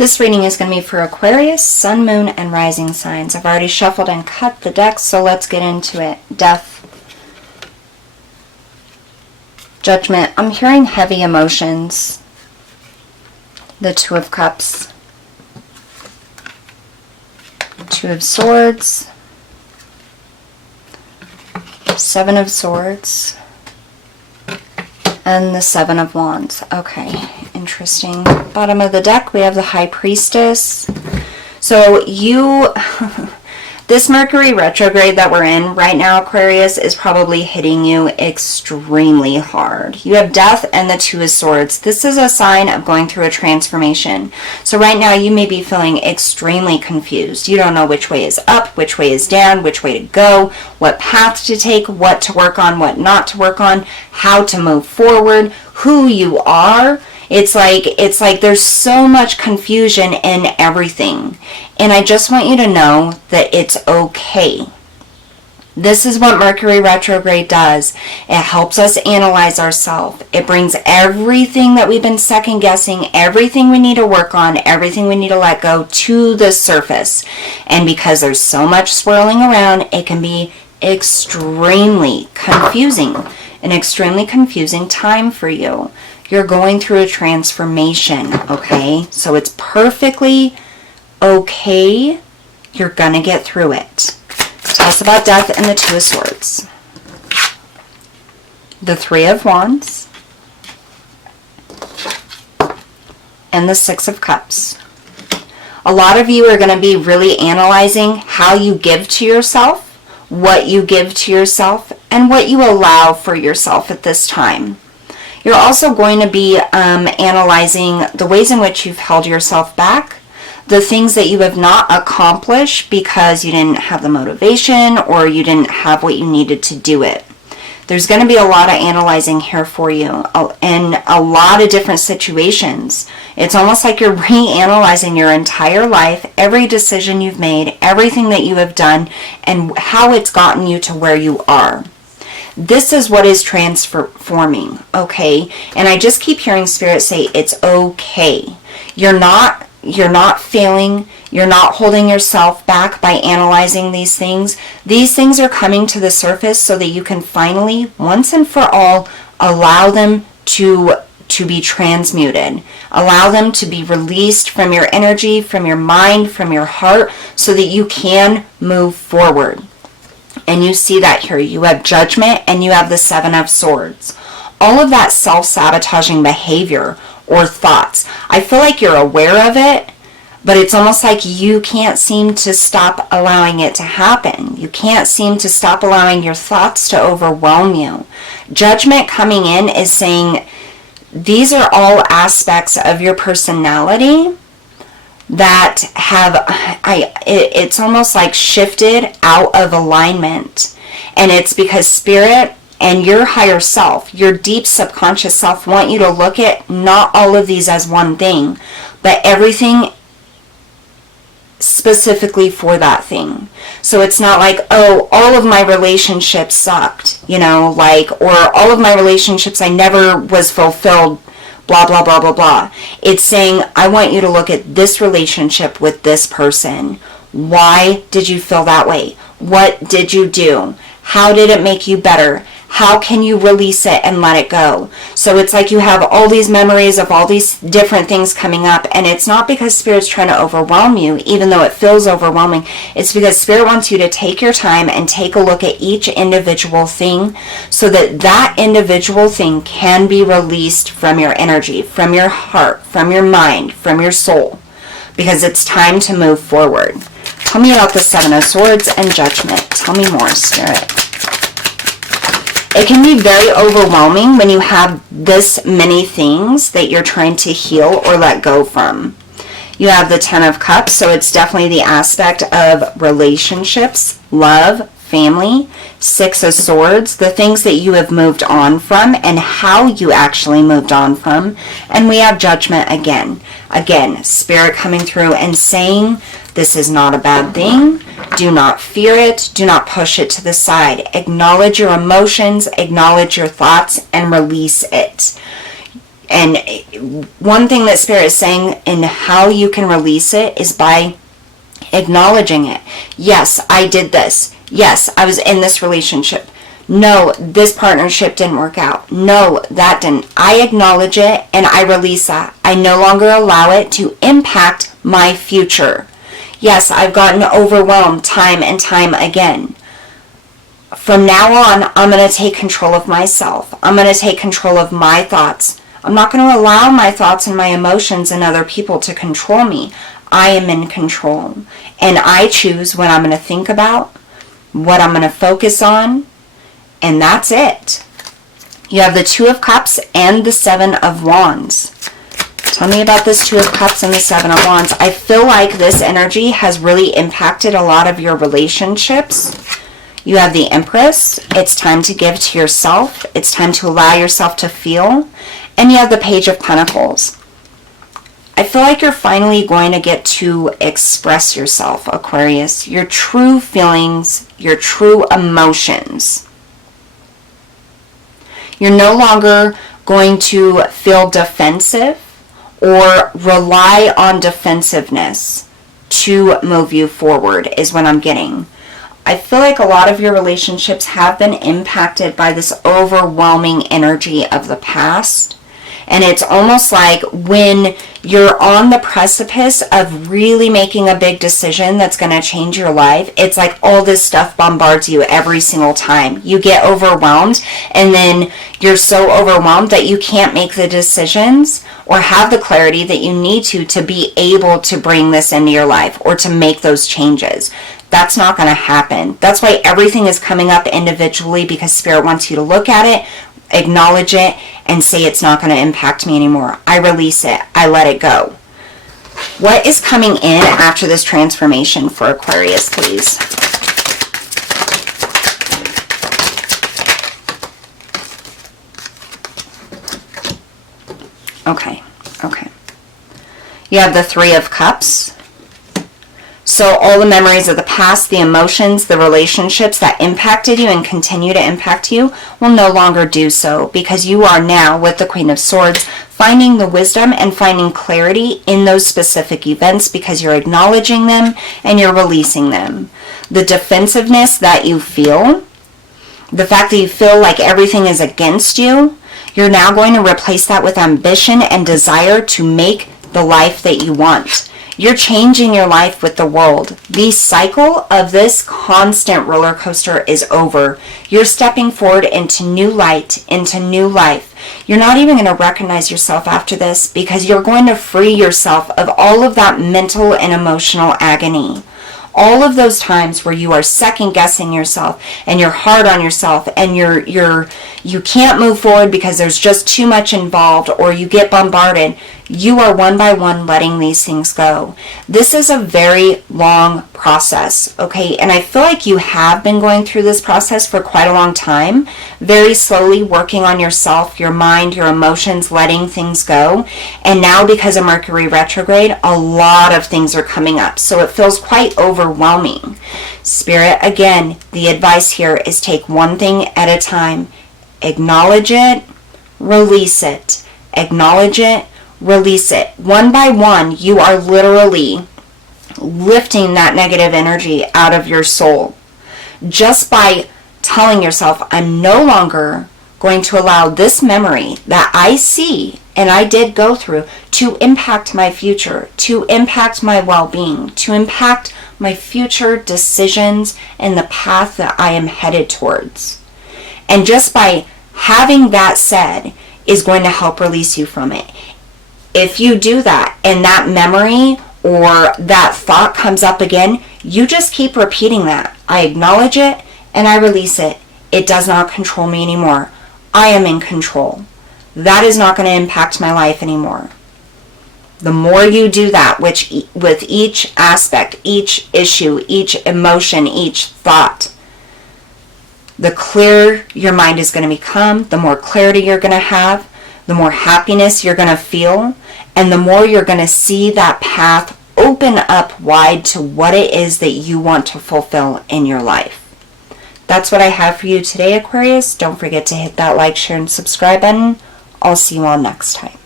This reading is going to be for Aquarius, Sun, Moon, and Rising signs. I've already shuffled and cut the decks, so let's get into it. Death. Judgment. I'm hearing heavy emotions. The Two of Cups. Two of Swords. Seven of Swords. And the Seven of Wands. Okay, interesting. Bottom of the deck, we have the High Priestess. So this Mercury retrograde that we're in right now, Aquarius, is probably hitting you extremely hard. You have Death and the Two of Swords. This is a sign of going through a transformation. So right now you may be feeling extremely confused. You don't know which way is up, which way is down, which way to go, what path to take, what to work on, what not to work on, how to move forward, who you are. It's like there's so much confusion in everything. And I just want you to know that it's okay. This is what Mercury retrograde does. It helps us analyze ourselves. It brings everything that we've been second guessing, everything we need to work on, everything we need to let go to the surface. And because there's so much swirling around, it can be extremely confusing. An extremely confusing time for you. You're going through a transformation, okay? So it's perfectly okay. You're going to get through it. Tell us about Death and the Two of Swords. The Three of Wands. And the Six of Cups. A lot of you are going to be really analyzing how you give to yourself, what you give to yourself, and what you allow for yourself at this time. You're also going to be analyzing the ways in which you've held yourself back, the things that you have not accomplished because you didn't have the motivation or you didn't have what you needed to do it. There's going to be a lot of analyzing here for you in a lot of different situations. It's almost like you're reanalyzing your entire life, every decision you've made, everything that you have done, and how it's gotten you to where you are. This is what is transforming, okay? And I just keep hearing Spirit say it's okay. You're not failing. You're not holding yourself back by analyzing these things. These things are coming to the surface so that you can finally, once and for all, allow them to be transmuted. Allow them to be released from your energy, from your mind, from your heart, so that you can move forward. And you see that here. You have Judgment and you have the Seven of Swords. All of that self-sabotaging behavior or thoughts. I feel like you're aware of it, but it's almost like you can't seem to stop allowing it to happen. You can't seem to stop allowing your thoughts to overwhelm you. Judgment coming in is saying these are all aspects of your personality that have, it's almost like shifted out of alignment. And it's because Spirit and your higher self, your deep subconscious self, want you to look at not all of these as one thing, but everything specifically for that thing. So it's not like, oh, all of my relationships sucked, or all of my relationships I never was fulfilled, blah, blah, blah, blah, blah. It's saying, I want you to look at this relationship with this person. Why did you feel that way? What did you do? How did it make you better? How can you release it and let it go? So it's like you have all these memories of all these different things coming up, and it's not because Spirit's trying to overwhelm you, even though it feels overwhelming. It's because Spirit wants you to take your time and take a look at each individual thing so that that individual thing can be released from your energy, from your heart, from your mind, from your soul, because it's time to move forward. Tell me about the Seven of Swords and Judgment. Tell me more, Spirit. It can be very overwhelming when you have this many things that you're trying to heal or let go from. You have the Ten of Cups, so it's definitely the aspect of relationships, love, family. Six of Swords, the things that you have moved on from and how you actually moved on from. And we have Judgment again. Again, Spirit coming through and saying, this is not a bad thing. Do not fear it. Do not push it to the side. Acknowledge your emotions, acknowledge your thoughts, and release it. And one thing that Spirit is saying and how you can release it is by acknowledging it. Yes, I did this. Yes, I was in this relationship. No, this partnership didn't work out. No, that didn't. I acknowledge it and I release that. I no longer allow it to impact my future. Yes, I've gotten overwhelmed time and time again. From now on, I'm going to take control of myself. I'm going to take control of my thoughts. I'm not going to allow my thoughts and my emotions and other people to control me. I am in control. And I choose what I'm going to think about, what I'm going to focus on, and that's it. You have the Two of Cups and the Seven of Wands. Tell me about this Two of Cups and the Seven of Wands. I feel like this energy has really impacted a lot of your relationships. You have the Empress. It's time to give to yourself. It's time to allow yourself to feel. And you have the Page of Pentacles. I feel like you're finally going to get to express yourself, Aquarius. Your true feelings, your true emotions. You're no longer going to feel defensive or rely on defensiveness to move you forward, is what I'm getting. I feel like a lot of your relationships have been impacted by this overwhelming energy of the past. And it's almost like when you're on the precipice of really making a big decision that's going to change your life, it's like all this stuff bombards you every single time. You get overwhelmed, and then you're so overwhelmed that you can't make the decisions or have the clarity that you need to be able to bring this into your life or to make those changes. That's not going to happen. That's why everything is coming up individually, because Spirit wants you to look at it, acknowledge it, and say it's not going to impact me anymore. I release it. I let it go. What is coming in after this transformation for Aquarius, please? Okay. You have the Three of Cups. So all the memories of the past, the emotions, the relationships that impacted you and continue to impact you will no longer do so, because you are now, with the Queen of Swords, finding the wisdom and finding clarity in those specific events, because you're acknowledging them and you're releasing them. The defensiveness that you feel, the fact that you feel like everything is against you, you're now going to replace that with ambition and desire to make the life that you want. You're changing your life with the world. The cycle of this constant roller coaster is over. You're stepping forward into new light, into new life. You're not even going to recognize yourself after this, because you're going to free yourself of all of that mental and emotional agony. All of those times where you are second guessing yourself and you're hard on yourself and you can't move forward because there's just too much involved, or you get bombarded, you are one by one letting these things go. This is a very long process, okay? And I feel like you have been going through this process for quite a long time, very slowly working on yourself, your mind, your emotions, letting things go. And now, because of Mercury retrograde, a lot of things are coming up. So it feels quite overwhelming. Spirit, again, the advice here is take one thing at a time. Acknowledge it, release it. Acknowledge it, release it. One by one, you are literally lifting that negative energy out of your soul, just by telling yourself, I'm no longer going to allow this memory that I see and I did go through to impact my future, to impact my well-being, to impact my future decisions and the path that I am headed towards. And just by having that said is going to help release you from it. If you do that and that memory or that thought comes up again, you just keep repeating that. I acknowledge it and I release it. It does not control me anymore. I am in control. That is not going to impact my life anymore. The more you do that, which with each aspect, each issue, each emotion, each thought, the clearer your mind is going to become, the more clarity you're going to have, the more happiness you're going to feel, and the more you're going to see that path open up wide to what it is that you want to fulfill in your life. That's what I have for you today, Aquarius. Don't forget to hit that like, share, and subscribe button. I'll see you all next time.